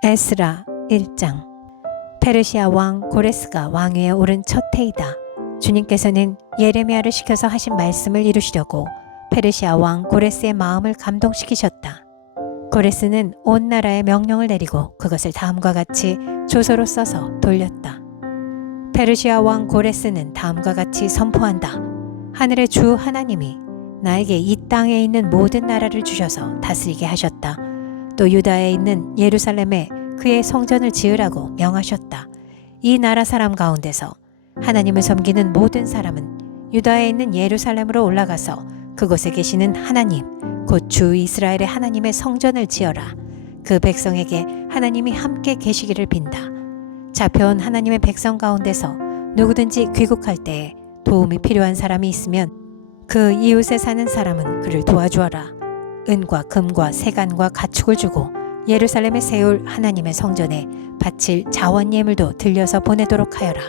에스라 1장. 페르시아 왕 고레스가 왕위에 오른 첫 해이다. 주님께서는 예레미야를 시켜서 하신 말씀을 이루시려고 페르시아 왕 고레스의 마음을 감동시키셨다. 고레스는 온 나라에 명령을 내리고 그것을 다음과 같이 조서로 써서 돌렸다. 페르시아 왕 고레스는 다음과 같이 선포한다. 하늘의 주 하나님이 나에게 이 땅에 있는 모든 나라를 주셔서 다스리게 하셨다. 또 유다에 있는 예루살렘에 그의 성전을 지으라고 명하셨다. 이 나라 사람 가운데서 하나님을 섬기는 모든 사람은 유다에 있는 예루살렘으로 올라가서 그곳에 계시는 하나님, 곧 주 이스라엘의 하나님의 성전을 지어라. 그 백성에게 하나님이 함께 계시기를 빈다. 잡혀온 하나님의 백성 가운데서 누구든지 귀국할 때에 도움이 필요한 사람이 있으면 그 이웃에 사는 사람은 그를 도와주어라. 은과 금과 세간과 가축을 주고 예루살렘에 세울 하나님의 성전에 바칠 자원 예물도 들려서 보내도록 하여라.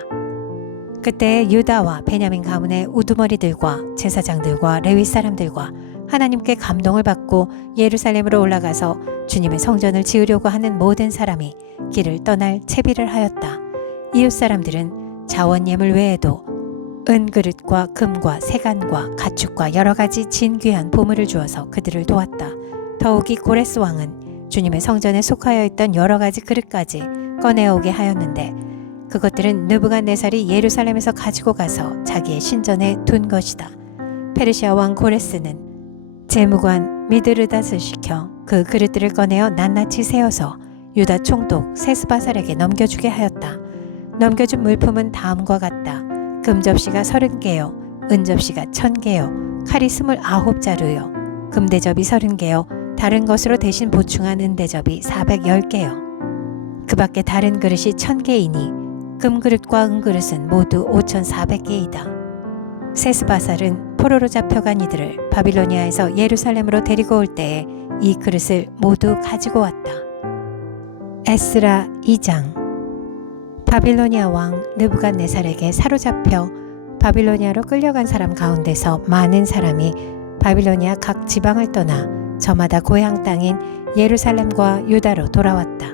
그때 유다와 베냐민 가문의 우두머리들과 제사장들과 레위 사람들과 하나님께 감동을 받고 예루살렘으로 올라가서 주님의 성전을 지으려고 하는 모든 사람이 길을 떠날 채비를 하였다. 이웃 사람들은 자원 예물 외에도 은그릇과 금과 세간과 가축과 여러 가지 진귀한 보물을 주어서 그들을 도왔다. 더욱이 고레스 왕은 주님의 성전에 속하여 있던 여러 가지 그릇까지 꺼내오게 하였는데 그것들은 느부갓네살이 예루살렘에서 가지고 가서 자기의 신전에 둔 것이다. 페르시아 왕 고레스는 재무관 미드르닷을 시켜 그 그릇들을 꺼내어 낱낱이 세어서 유다 총독 세스바살에게 넘겨주게 하였다. 넘겨준 물품은 다음과 같다. 금접시가 30개요, 은접시가 1000개요, 칼이 29자루요, 금대접이 30개요, 다른 것으로 대신 보충한 은대접이 410개요. 그 밖에 다른 그릇이 1000개이니 금그릇과 은그릇은 모두 5400개이다. 세스바살은 포로로 잡혀간 이들을 바빌로니아에서 예루살렘으로 데리고 올 때에 이 그릇을 모두 가지고 왔다. 에스라 2장. 바빌로니아 왕 느부갓네살에게 사로잡혀 바빌로니아로 끌려간 사람 가운데서 많은 사람이 바빌로니아 각 지방을 떠나 저마다 고향 땅인 예루살렘과 유다로 돌아왔다.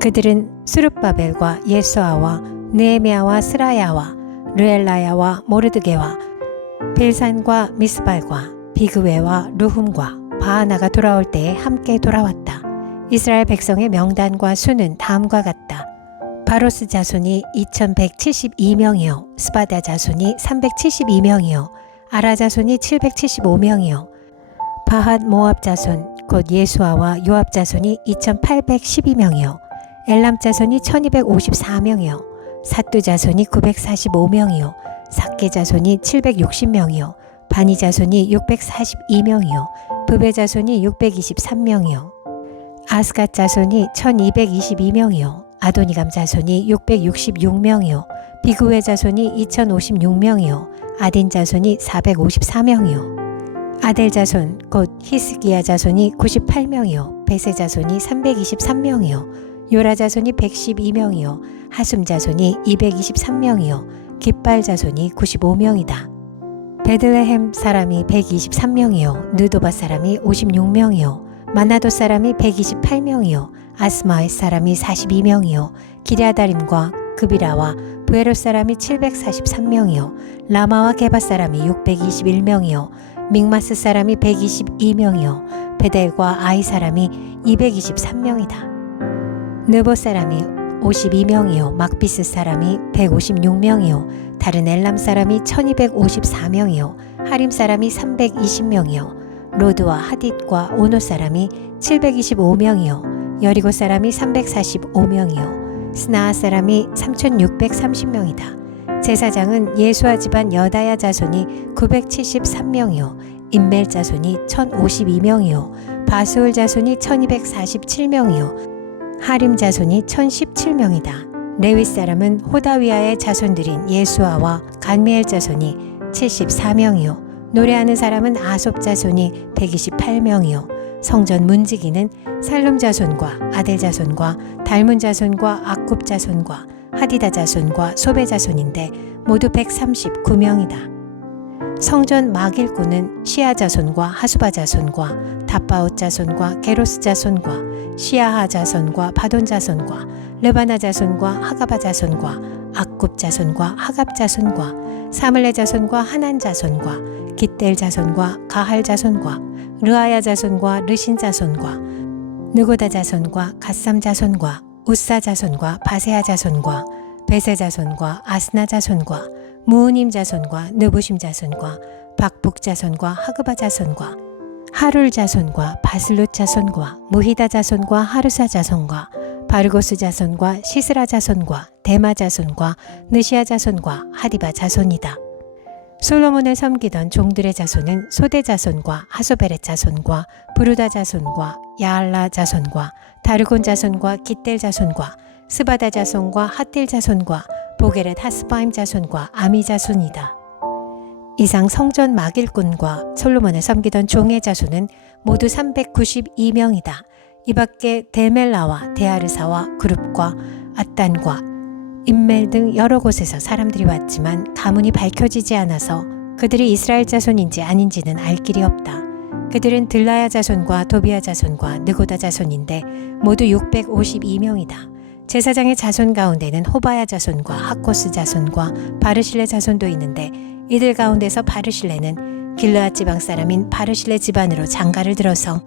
그들은 스룹바벨과 예수아와 느헤미야와 스라야와 르엘라야와 모르드게와 빌산과 미스발과 비그웨와 루훔과 바하나가 돌아올 때에 함께 돌아왔다. 이스라엘 백성의 명단과 수는 다음과 같다. 바로스 자손이 2172명이요, 스바다 자손이 372명이요, 아라 자손이 775명이요, 바핫 모압 자손 곧 예수아와 요압 자손이 2812명이요, 엘람 자손이 1254명이요, 사뚜 자손이 945명이요, 삭게 자손이 760명이요, 바니 자손이 642명이요, 브베 자손이 623명이요, 아스갓 자손이 1222명이요, 아도니감 자손이 666명이요, 비그웨 자손이 2056명이요, 아딘 자손이 454명이요, 아델 자손 곧 히스기야 자손이 98명이요, 베세 자손이 323명이요, 요라 자손이 112명이요, 하숨 자손이 223명이요, 깃발 자손이 95명이다. 베들레헴 사람이 123명이요, 느도바 사람이 56명이요, 마나도 사람이 128명이요, 아스마의 사람이 42명이요, 기랴다림과 그비라와 부에롯 사람이 743명이요, 라마와 게바 사람이 621명이요, 믹마스 사람이 122명이요, 베델과 아이 사람이 223명이다. 느보 사람이 52명이요, 막비스 사람이 156명이요, 다른 엘람 사람이 1254명이요, 하림 사람이 320명이요, 로드와 하딧과 오노 사람이 725명이요, 여리고 사람이 345명이요, 스나아 사람이 3630명이다. 제사장은 예수아 집안 여다야 자손이 973명이요, 임멜 자손이 1052명이요, 바수울 자손이 1247명이요, 하림 자손이 1017명이다. 레위 사람은 호다위아의 자손들인 예수아와 간미엘 자손이 74명이요, 노래하는 사람은 아솝 자손이 128명이요, 성전 문지기는 살룸 자손과 아델 자손과 달문 자손과 악굽 자손과 하디다 자손과 소베 자손인데 모두 139명이다. 성전 막 일꾼은 시아 자손과 하수바 자손과 다바옷 자손과 게로스 자손과 시아하 자손과 바돈 자손과 르바나 자손과 하가바 자손과 악굽 자손과 하갑 자손과 사물레 자손과 하난 자손과 깃델 자손과 가할 자손과 르아야 자손과 르신 자손과 느고다 자손과 갓삼 자손과 우사 자손과 바세아 자손과 베세 자손과 아스나 자손과 무우님 자손과 느부심 자손과 박북 자손과 하그바 자손과 하룰 자손과 바슬룻 자손과 무히다 자손과 하르사 자손과 바르고스 자손과 시스라 자손과 데마 자손과 느시아 자손과 하디바 자손이다. 솔로몬을 섬기던 종들의 자손은 소대 자손과 하소베렛 자손과 부르다 자손과 야알라 자손과 다르곤 자손과 깃델 자손과 스바다 자손과 핫딜 자손과 보게렛 하스바임 자손과 아미 자손이다. 이상 성전 막일꾼과 솔로몬을 섬기던 종의 자손은 모두 392명이다. 이 밖에 데멜라와 데아르사와 그룹과 앗단과 임멜 등 여러 곳에서 사람들이 왔지만 가문이 밝혀지지 않아서 그들이 이스라엘 자손인지 아닌지는 알 길이 없다. 그들은 들라야 자손과 도비야 자손과 느고다 자손인데 모두 652명이다. 제사장의 자손 가운데는 호바야 자손과 하코스 자손과 바르실레 자손도 있는데 이들 가운데서 바르실레는 길르앗 지방 사람인 바르실레 집안으로 장가를 들어서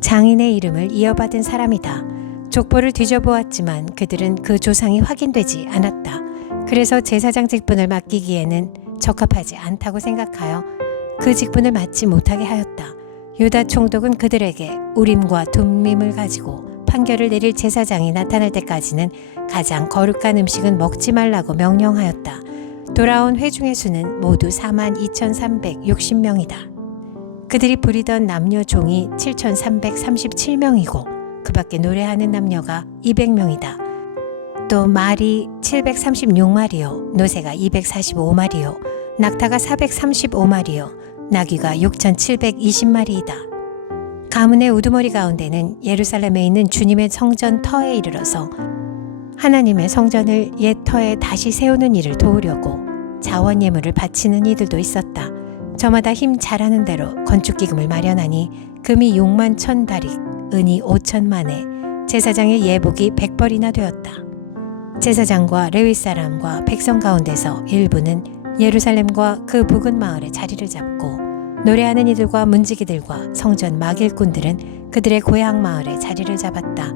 장인의 이름을 이어받은 사람이다. 족보를 뒤져보았지만 그들은 그 조상이 확인되지 않았다. 그래서 제사장 직분을 맡기기에는 적합하지 않다고 생각하여 그 직분을 맡지 못하게 하였다. 유다 총독은 그들에게 우림과 둠밈을 가지고 판결을 내릴 제사장이 나타날 때까지는 가장 거룩한 음식은 먹지 말라고 명령하였다. 돌아온 회중의 수는 모두 42,360명이다. 그들이 부리던 남녀 종이 7,337명이고 그 밖에 노래하는 남녀가 200명이다. 또 말이 736마리요, 노새가 245마리요, 낙타가 435마리요, 나귀가 6,720마리이다. 가문의 우두머리 가운데는 예루살렘에 있는 주님의 성전 터에 이르러서 하나님의 성전을 옛 터에 다시 세우는 일을 도우려고 자원 예물을 바치는 이들도 있었다. 저마다 힘 잘하는 대로 건축기금을 마련하니 금이 6만 1,000다릭, 은이 5천만에, 제사장의 예복이 100벌이나 되었다. 제사장과 레위 사람과 백성 가운데서 일부는 예루살렘과 그 부근 마을에 자리를 잡고 노래하는 이들과 문지기들과 성전 막일꾼들은 그들의 고향 마을에 자리를 잡았다.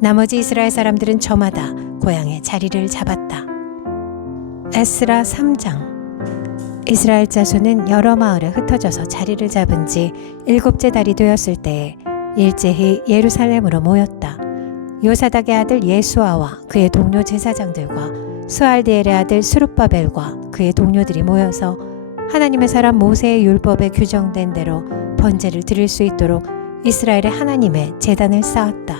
나머지 이스라엘 사람들은 저마다 고향에 자리를 잡았다. 에스라 3장. 이스라엘 자손은 여러 마을에 흩어져서 자리를 잡은 지 7째 달이 되었을 때에 일제히 예루살렘으로 모였다. 요사닥의 아들 예수아와 그의 동료 제사장들과 스알디엘의 아들 스룹바벨과 그의 동료들이 모여서 하나님의 사람 모세의 율법에 규정된 대로 번제를 드릴 수 있도록 이스라엘의 하나님의 제단을 쌓았다.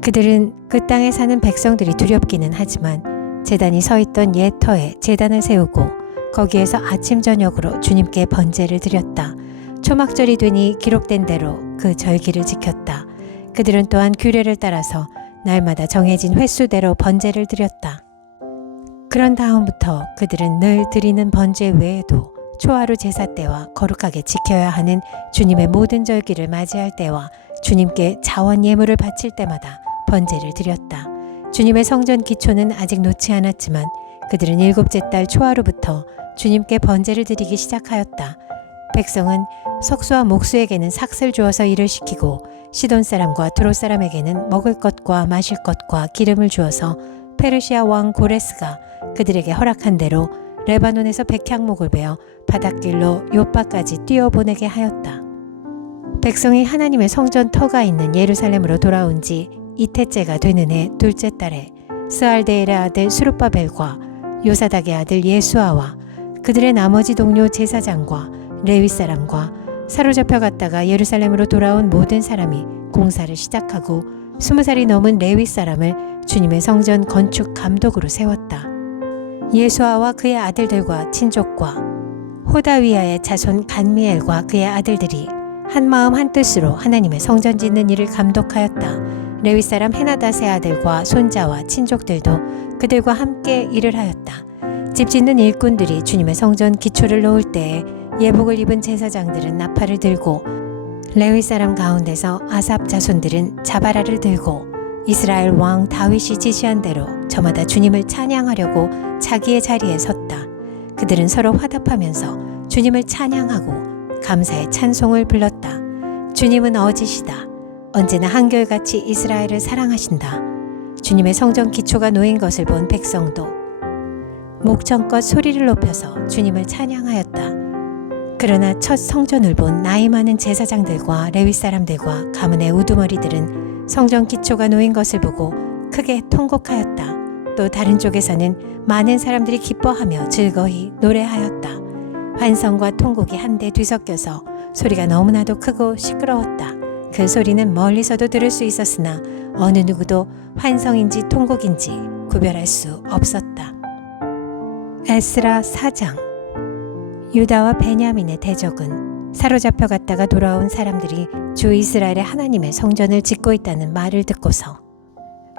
그들은 그 땅에 사는 백성들이 두렵기는 하지만 제단이 서 있던 옛 터에 제단을 세우고 거기에서 아침 저녁으로 주님께 번제를 드렸다. 초막절이 되니 기록된 대로 그 절기를 지켰다. 그들은 또한 규례를 따라서 날마다 정해진 횟수대로 번제를 드렸다. 그런 다음부터 그들은 늘 드리는 번제 외에도 초하루 제사 때와 거룩하게 지켜야 하는 주님의 모든 절기를 맞이할 때와 주님께 자원 예물을 바칠 때마다 번제를 드렸다. 주님의 성전 기초는 아직 놓지 않았지만 그들은 7째 달 초하루부터 주님께 번제를 드리기 시작하였다. 백성은 석수와 목수에게는 삭슬 주어서 일을 시키고 시돈 사람과 두로 사람에게는 먹을 것과 마실 것과 기름을 주어서 페르시아 왕 고레스가 그들에게 허락한 대로 레바논에서 백향목을 베어 바닷길로 요바까지 뛰어보내게 하였다. 백성이 하나님의 성전 터가 있는 예루살렘으로 돌아온 지 이태째가 되는 해 둘째 달에 스알데엘의 아들 스룹바벨과 요사닥의 아들 예수아와 그들의 나머지 동료 제사장과 레위 사람과 사로잡혀 갔다가 예루살렘으로 돌아온 모든 사람이 공사를 시작하고 20살이 넘은 레위 사람을 주님의 성전 건축 감독으로 세웠다. 예수아와 그의 아들들과 친족과 호다위아의 자손 간미엘과 그의 아들들이 한마음 한뜻으로 하나님의 성전 짓는 일을 감독하였다. 레위 사람 헤나닷의 아들과 손자와 친족들도 그들과 함께 일을 하였다. 집 짓는 일꾼들이 주님의 성전 기초를 놓을 때에 예복을 입은 제사장들은 나팔을 들고 레위 사람 가운데서 아삽 자손들은 자바라를 들고 이스라엘 왕 다윗이 지시한 대로 저마다 주님을 찬양하려고 자기의 자리에 섰다. 그들은 서로 화답하면서 주님을 찬양하고 감사의 찬송을 불렀다. 주님은 어지시다. 언제나 한결같이 이스라엘을 사랑하신다. 주님의 성전 기초가 놓인 것을 본 백성도 목청껏 소리를 높여서 주님을 찬양하였다. 그러나 첫 성전을 본 나이 많은 제사장들과 레위 사람들과 가문의 우두머리들은 성전 기초가 놓인 것을 보고 크게 통곡하였다. 또 다른 쪽에서는 많은 사람들이 기뻐하며 즐거이 노래하였다. 환성과 통곡이 한데 뒤섞여서 소리가 너무나도 크고 시끄러웠다. 그 소리는 멀리서도 들을 수 있었으나 어느 누구도 환성인지 통곡인지 구별할 수 없었다. 에스라 4장. 유다와 베냐민의 대적은 사로잡혀 갔다가 돌아온 사람들이 주 이스라엘의 하나님의 성전을 짓고 있다는 말을 듣고서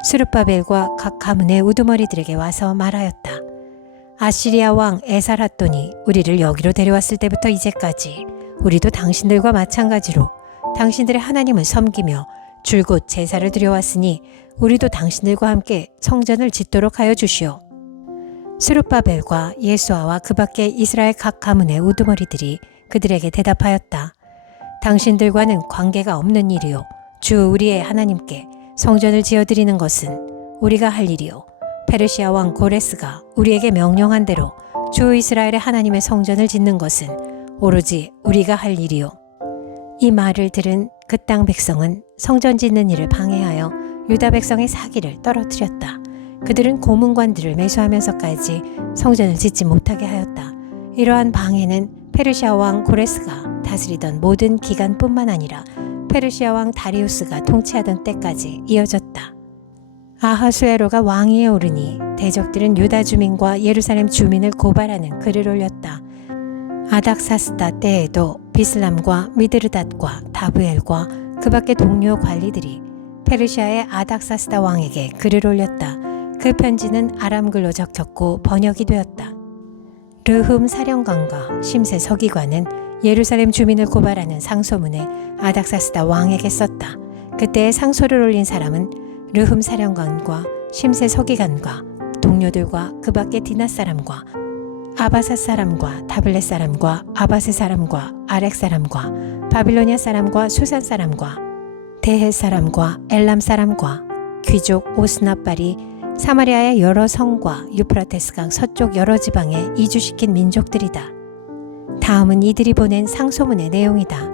스룹바벨과 각 가문의 우두머리들에게 와서 말하였다. 아시리아 왕 에살핫돈이 우리를 여기로 데려왔을 때부터 이제까지 우리도 당신들과 마찬가지로 당신들의 하나님을 섬기며 줄곧 제사를 드려왔으니 우리도 당신들과 함께 성전을 짓도록 하여 주시오. 스룹바벨과 예수아와 그 밖에 이스라엘 각 가문의 우두머리들이 그들에게 대답하였다. 당신들과는 관계가 없는 일이요. 주 우리의 하나님께 성전을 지어드리는 것은 우리가 할 일이요. 페르시아 왕 고레스가 우리에게 명령한 대로 주 이스라엘의 하나님의 성전을 짓는 것은 오로지 우리가 할 일이요. 이 말을 들은 그 땅 백성은 성전 짓는 일을 방해하여 유다 백성의 사기를 떨어뜨렸다. 그들은 고문관들을 매수하면서까지 성전을 짓지 못하게 하였다. 이러한 방해는 페르시아 왕 고레스가 다스리던 모든 기간뿐만 아니라 페르시아 왕 다리우스가 통치하던 때까지 이어졌다. 아하수에로가 왕위에 오르니 대적들은 유다 주민과 예루살렘 주민을 고발하는 글을 올렸다. 아닥사스다 때에도 비슬람과 미드르닷과 다브엘과 그 밖의 동료 관리들이 페르시아의 아닥사스다 왕에게 글을 올렸다. 그 편지는 아람글로 적혔고 번역이 되었다. 르흠 사령관과 심세 서기관은 예루살렘 주민을 고발하는 상소문을 아닥사스다 왕에게 썼다. 그때 상소를 올린 사람은 르흠 사령관과 심세 서기관과 동료들과 그 밖의 디낫 사람과 아바사 사람과 다블렛 사람과 아바스 사람과 아렉 사람과 바빌로니아 사람과 수산 사람과 데헷 사람과 엘람 사람과 귀족 오스나발이 사마리아의 여러 성과 유프라테스강 서쪽 여러 지방에 이주시킨 민족들이다. 다음은 이들이 보낸 상소문의 내용이다.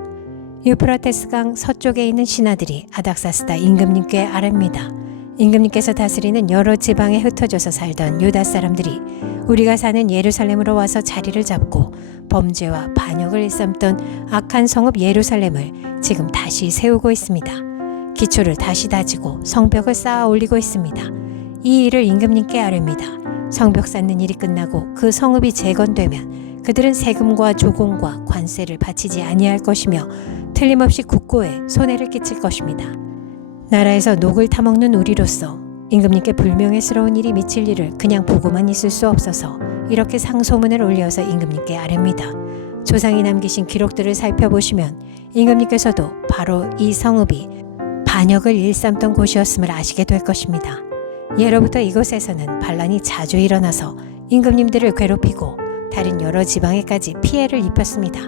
유프라테스강 서쪽에 있는 신하들이 아닥사스다 임금님께 아뢰입니다. 임금님께서 다스리는 여러 지방에 흩어져서 살던 유다 사람들이 우리가 사는 예루살렘으로 와서 자리를 잡고 범죄와 반역을 일삼던 악한 성읍 예루살렘을 지금 다시 세우고 있습니다. 기초를 다시 다지고 성벽을 쌓아 올리고 있습니다. 이 일을 임금님께 아뢰입니다. 성벽 쌓는 일이 끝나고 그 성읍이 재건되면 그들은 세금과 조공과 관세를 바치지 아니할 것이며 틀림없이 국고에 손해를 끼칠 것입니다. 나라에서 녹을 타먹는 우리로서 임금님께 불명예스러운 일이 미칠 일을 그냥 보고만 있을 수 없어서 이렇게 상소문을 올려서 임금님께 아뢰입니다. 조상이 남기신 기록들을 살펴보시면 임금님께서도 바로 이 성읍이 반역을 일삼던 곳이었음을 아시게 될 것입니다. 예로부터 이곳에서는 반란이 자주 일어나서 임금님들을 괴롭히고 다른 여러 지방에까지 피해를 입혔습니다.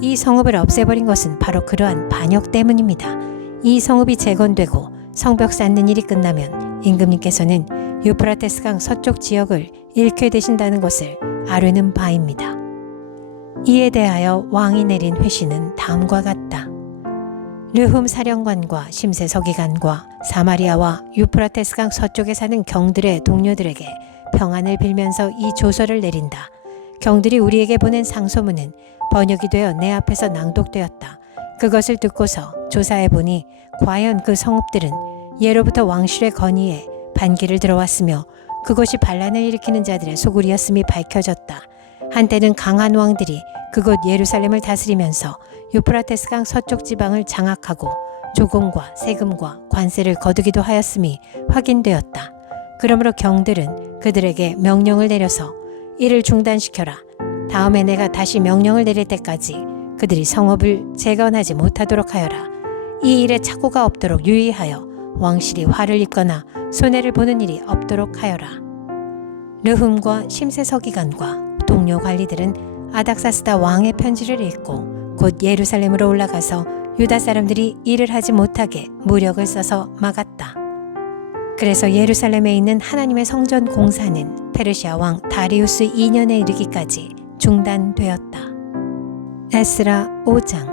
이 성읍을 없애버린 것은 바로 그러한 반역 때문입니다. 이 성읍이 재건되고 성벽 쌓는 일이 끝나면 임금님께서는 유프라테스강 서쪽 지역을 잃게 되신다는 것을 아뢰는 바입니다. 이에 대하여 왕이 내린 회신은 다음과 같다. 르흠 사령관과 심세 서기관과 사마리아와 유프라테스강 서쪽에 사는 경들의 동료들에게 평안을 빌면서 이 조서를 내린다. 경들이 우리에게 보낸 상소문은 번역이 되어 내 앞에서 낭독되었다. 그것을 듣고서 조사해보니 과연 그 성읍들은 예로부터 왕실의 건의에 반기를 들어왔으며 그것이 반란을 일으키는 자들의 소굴이었음이 밝혀졌다. 한때는 강한 왕들이 그곳 예루살렘을 다스리면서 유프라테스강 서쪽 지방을 장악하고 조공과 세금과 관세를 거두기도 하였음이 확인되었다. 그러므로 경들은 그들에게 명령을 내려서 이를 중단시켜라. 다음에 내가 다시 명령을 내릴 때까지 그들이 성읍을 재건하지 못하도록 하여라. 이 일에 착오가 없도록 유의하여 왕실이 화를 입거나 손해를 보는 일이 없도록 하여라. 르훔과 심세 서기관과 동료 관리들은 아닥사스다 왕의 편지를 읽고 곧 예루살렘으로 올라가서 유다 사람들이 일을 하지 못하게 무력을 써서 막았다. 그래서 예루살렘에 있는 하나님의 성전 공사는 페르시아 왕 다리우스 2년에 이르기까지 중단되었다. 에스라 5장.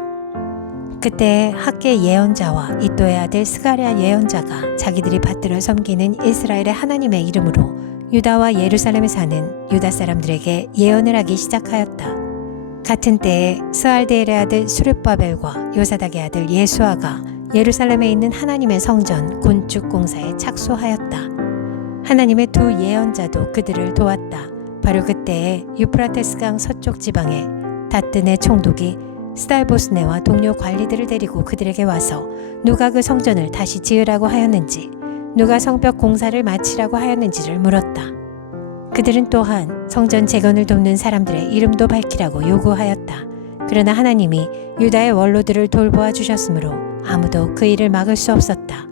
그때 학계 예언자와 이도의 아들 스가랴 예언자가 자기들이 받들어 섬기는 이스라엘의 하나님의 이름으로 유다와 예루살렘에 사는 유다 사람들에게 예언을 하기 시작하였다. 같은 때에 스알데엘의 아들 수르바벨과 요사닥의 아들 예수아가 예루살렘에 있는 하나님의 성전 건축 공사에 착수하였다. 하나님의 두 예언자도 그들을 도왔다. 바로 그때에 유프라테스강 서쪽 지방에 다뜨네 총독이 스달보스네와 동료 관리들을 데리고 그들에게 와서 누가 그 성전을 다시 지으라고 하였는지, 누가 성벽 공사를 마치라고 하였는지를 물었다. 그들은 또한 성전 재건을 돕는 사람들의 이름도 밝히라고 요구하였다. 그러나 하나님이 유다의 원로들을 돌보아 주셨으므로 아무도 그 일을 막을 수 없었다.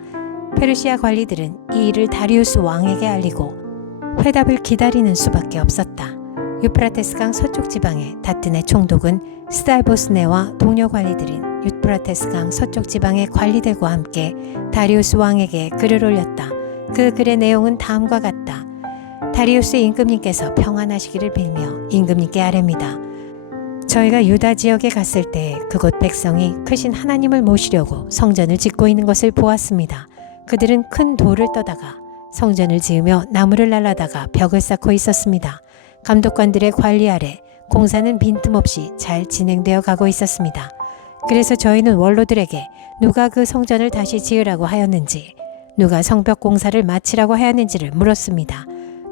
페르시아 관리들은 이 일을 다리우스 왕에게 알리고 회답을 기다리는 수밖에 없었다. 유프라테스강 서쪽 지방의 다뜨네 총독은 스달보스네와 동료 관리들인 유프라테스강 서쪽 지방의 관리들과 함께 다리우스 왕에게 글을 올렸다. 그 글의 내용은 다음과 같다. 다리우스 임금님께서 평안하시기를 빌며 임금님께 아뢰니다. 저희가 유다 지역에 갔을 때 그곳 백성이 크신 하나님을 모시려고 성전을 짓고 있는 것을 보았습니다. 그들은 큰 돌을 떠다가 성전을 지으며 나무를 날라다가 벽을 쌓고 있었습니다. 감독관들의 관리 아래 공사는 빈틈없이 잘 진행되어 가고 있었습니다. 그래서 저희는 원로들에게 누가 그 성전을 다시 지으라고 하였는지, 누가 성벽 공사를 마치라고 하였는지를 물었습니다.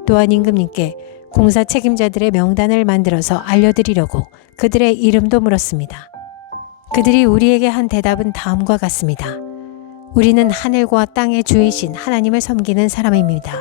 또한 임금님께 공사 책임자들의 명단을 만들어서 알려드리려고 그들의 이름도 물었습니다. 그들이 우리에게 한 대답은 다음과 같습니다. 우리는 하늘과 땅의 주이신 하나님을 섬기는 사람입니다.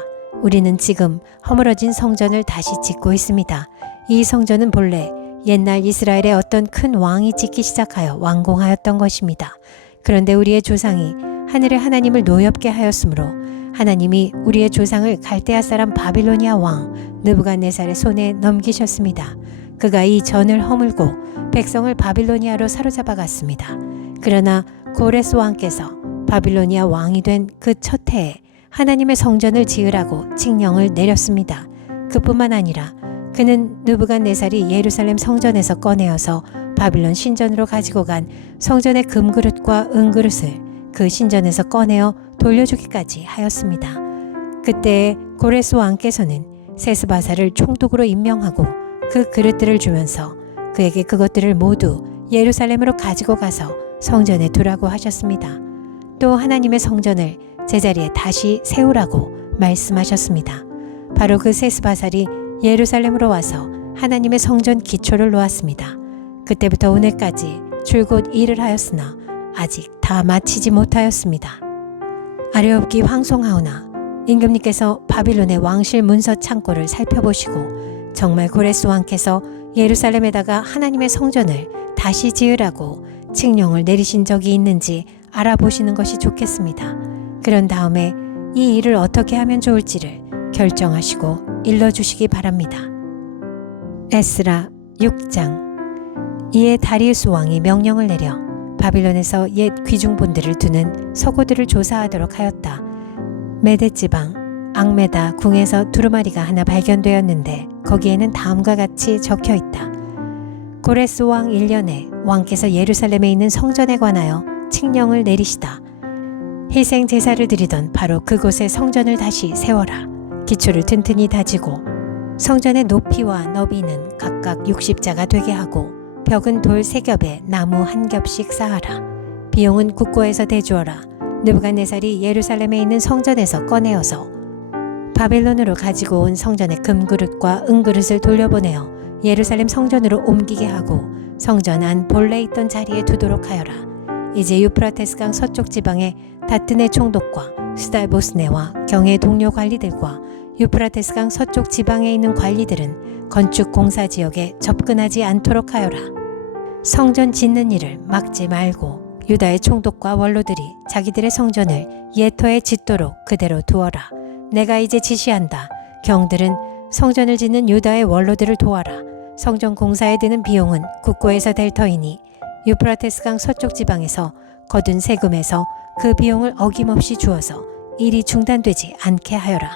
우리는 지금 허물어진 성전을 다시 짓고 있습니다. 이 성전은 본래 옛날 이스라엘의 어떤 큰 왕이 짓기 시작하여 완공하였던 것입니다. 그런데 우리의 조상이 하늘의 하나님을 노엽게 하였으므로 하나님이 우리의 조상을 갈대아 사람 바빌로니아 왕 느부갓네살의 손에 넘기셨습니다. 그가 이 전을 허물고 백성을 바빌로니아로 사로잡아 갔습니다. 그러나 고레스 왕께서 바빌로니아 왕이 된 그 첫 해에 하나님의 성전을 지으라고 칙령을 내렸습니다. 그뿐만 아니라 그는 느부갓네살이 예루살렘 성전에서 꺼내어서 바빌론 신전으로 가지고 간 성전의 금그릇과 은그릇을 그 신전에서 꺼내어 돌려주기까지 하였습니다. 그때 고레스 왕께서는 세스바사를 총독으로 임명하고 그 그릇들을 주면서 그에게 그것들을 모두 예루살렘으로 가지고 가서 성전에 두라고 하셨습니다. 또 하나님의 성전을 제자리에 다시 세우라고 말씀하셨습니다. 바로 그 세스바살이 예루살렘으로 와서 하나님의 성전 기초를 놓았습니다. 그때부터 오늘까지 줄곧 일을 하였으나 아직 다 마치지 못하였습니다. 아뢰옵기 황송하오나 임금님께서 바빌론의 왕실 문서 창고를 살펴보시고 정말 고레스 왕께서 예루살렘에다가 하나님의 성전을 다시 지으라고 칙령을 내리신 적이 있는지 알아보시는 것이 좋겠습니다. 그런 다음에 이 일을 어떻게 하면 좋을지를 결정하시고 일러주시기 바랍니다. 에스라 6장. 이에 다리우스 왕이 명령을 내려 바빌론에서 옛 귀중본들을 두는 서고들을 조사하도록 하였다. 메대 지방 앙메다 궁에서 두루마리가 하나 발견되었는데 거기에는 다음과 같이 적혀 있다. 고레스 왕 1년에 왕께서 예루살렘에 있는 성전에 관하여 칙령을 내리시다. 희생 제사를 드리던 바로 그곳에 성전을 다시 세워라. 기초를 튼튼히 다지고 성전의 높이와 너비는 각각 60자가 되게 하고 벽은 돌 3겹에 나무 1겹씩 쌓아라. 비용은 국고에서 대주어라. 느부갓네살이 예루살렘에 있는 성전에서 꺼내어서 바벨론으로 가지고 온 성전의 금그릇과 은그릇을 돌려보내어 예루살렘 성전으로 옮기게 하고 성전 안 본래 있던 자리에 두도록 하여라. 이제 유프라테스강 서쪽 지방의 다뜨네 총독과 스달보스네와 경의 동료 관리들과 유프라테스강 서쪽 지방에 있는 관리들은 건축 공사 지역에 접근하지 않도록 하여라. 성전 짓는 일을 막지 말고 유다의 총독과 원로들이 자기들의 성전을 예터에 짓도록 그대로 두어라. 내가 이제 지시한다. 경들은 성전을 짓는 유다의 원로들을 도와라. 성전 공사에 드는 비용은 국고에서 될 터이니 유프라테스 강 서쪽 지방에서 거둔 세금에서 그 비용을 어김없이 주어서 일이 중단되지 않게 하여라.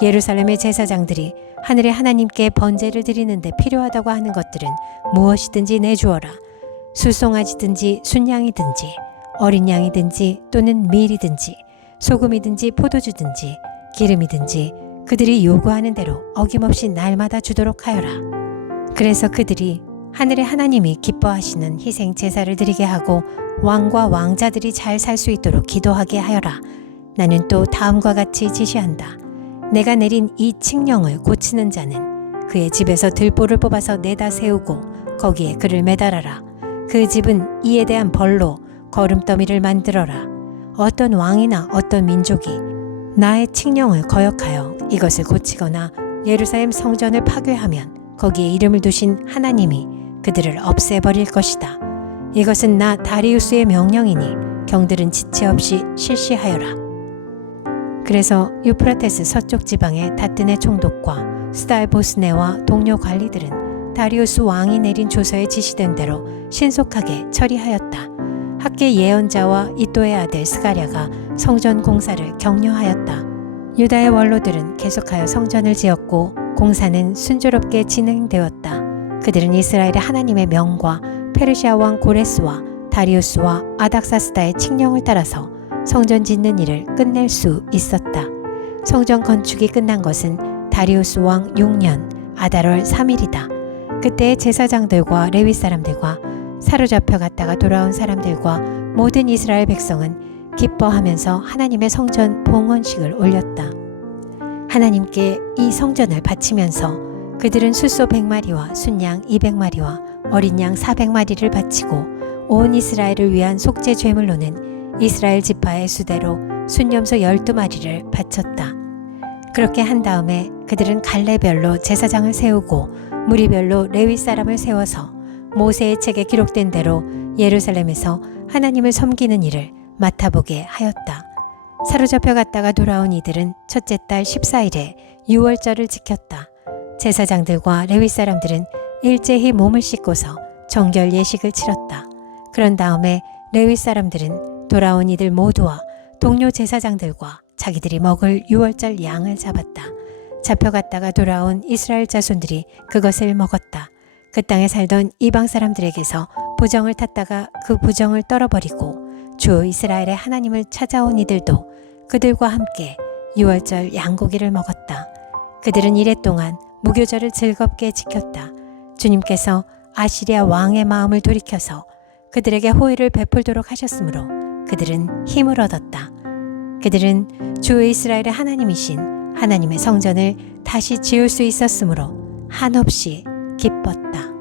예루살렘의 제사장들이 하늘의 하나님께 번제를 드리는데 필요하다고 하는 것들은 무엇이든지 내주어라. 수송아지든지 순양이든지 어린 양이든지 또는 밀이든지 소금이든지 포도주든지 기름이든지 그들이 요구하는 대로 어김없이 날마다 주도록 하여라. 그래서 그들이 하늘의 하나님이 기뻐하시는 희생 제사를 드리게 하고 왕과 왕자들이 잘 살 수 있도록 기도하게 하여라. 나는 또 다음과 같이 지시한다. 내가 내린 이 칙령을 고치는 자는 그의 집에서 들보를 뽑아서 내다 세우고 거기에 그를 매달아라. 그 집은 이에 대한 벌로 거름더미를 만들어라. 어떤 왕이나 어떤 민족이 나의 칙령을 거역하여 이것을 고치거나 예루살렘 성전을 파괴하면 거기에 이름을 두신 하나님이 그들을 없애버릴 것이다. 이것은 나 다리우스의 명령이니 경들은 지체 없이 실시하여라. 그래서 유프라테스 서쪽 지방의 다뜨네 총독과 스달보스네와 동료 관리들은 다리우스 왕이 내린 조서에 지시된 대로 신속하게 처리하였다. 학계 예언자와 이또의 아들 스가랴가 성전 공사를 격려하였다. 유다의 원로들은 계속하여 성전을 지었고 공사는 순조롭게 진행되었다. 그들은 이스라엘의 하나님의 명과 페르시아 왕 고레스와 다리우스와 아닥사스다의 칙령을 따라서 성전 짓는 일을 끝낼 수 있었다. 성전 건축이 끝난 것은 다리우스 왕 6년 아달월 3일이다. 그때 제사장들과 레위 사람들과 사로잡혀 갔다가 돌아온 사람들과 모든 이스라엘 백성은 기뻐하면서 하나님의 성전 봉헌식을 올렸다. 하나님께 이 성전을 바치면서 그들은 숫소 100마리와 순양 200마리와 어린 양 400마리를 바치고 온 이스라엘을 위한 속죄 제물로는 이스라엘 지파의 수대로 순염소 12마리를 바쳤다. 그렇게 한 다음에 그들은 갈래별로 제사장을 세우고 무리별로 레위 사람을 세워서 모세의 책에 기록된 대로 예루살렘에서 하나님을 섬기는 일을 맡아보게 하였다. 사로잡혀 갔다가 돌아온 이들은 첫째 달 14일에 유월절을 지켰다. 제사장들과 레위 사람들은 일제히 몸을 씻고서 정결 예식을 치렀다. 그런 다음에 레위 사람들은 돌아온 이들 모두와 동료 제사장들과 자기들이 먹을 유월절 양을 잡았다. 잡혀갔다가 돌아온 이스라엘 자손들이 그것을 먹었다. 그 땅에 살던 이방 사람들에게서 부정을 탔다가 그 부정을 떨어버리고 주 이스라엘의 하나님을 찾아온 이들도 그들과 함께 유월절 양고기를 먹었다. 그들은 이랫동안 무교절을 즐겁게 지켰다. 주님께서 아시리아 왕의 마음을 돌이켜서 그들에게 호의를 베풀도록 하셨으므로 그들은 힘을 얻었다. 그들은 주 이스라엘의 하나님이신 하나님의 성전을 다시 지을 수 있었으므로 한없이 기뻤다.